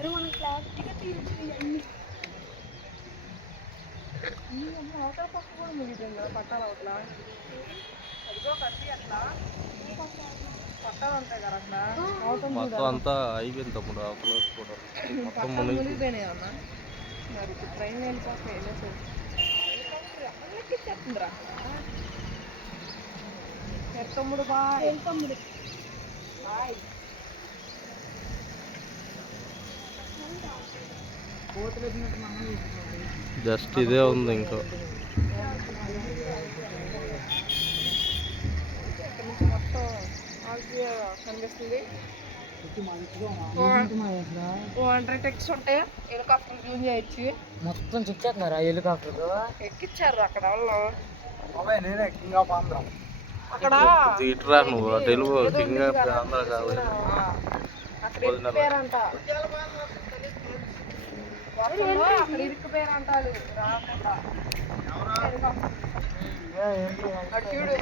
అరే మనం క్లారిటీగా తీయచ్చు ఇవన్నీ. అవతల పక్క కూడా ముగిపోయింది కదా, పట్టాలి అవతల. అదిగో కట్టి అట్లా పట్టాలు ఉంటాయి కదా అట్లా. మొత్తం అంతా అయిపోయింది తమ్ముడు, అవతల కూడా మొత్తం మునిగిపోయినాయి అన్న. మరి ఇప్పుడు ట్రైన్ వెళ్ళిపోతాయి. ఎక్కిచ్చేస్తుందిరా తమ్ముడు. బాయ్ తమ్ముడు, బాయ్. జస్ట్ ఇదే ఉంది ఇంకా. మొత్తం కనిపిస్తుంది. 200 టికెట్స్ ఉంటాయి. హెలికాప్టర్ జూమ్ చేయొచ్చు. మొత్తం చెక్కేస్తున్నారా హెలికాప్టర్? ఎక్కిచ్చారు అక్కడ వాళ్ళు. అక్కడ ఇటురా నువ్వు తెలుగు కింగ్ ఆఫ్ ఆంధ్ర కాదు, అక్కడ ఇరికిపోయారంట. అక్కడ ఇరికిపోయారంట రాకుండా. చూడు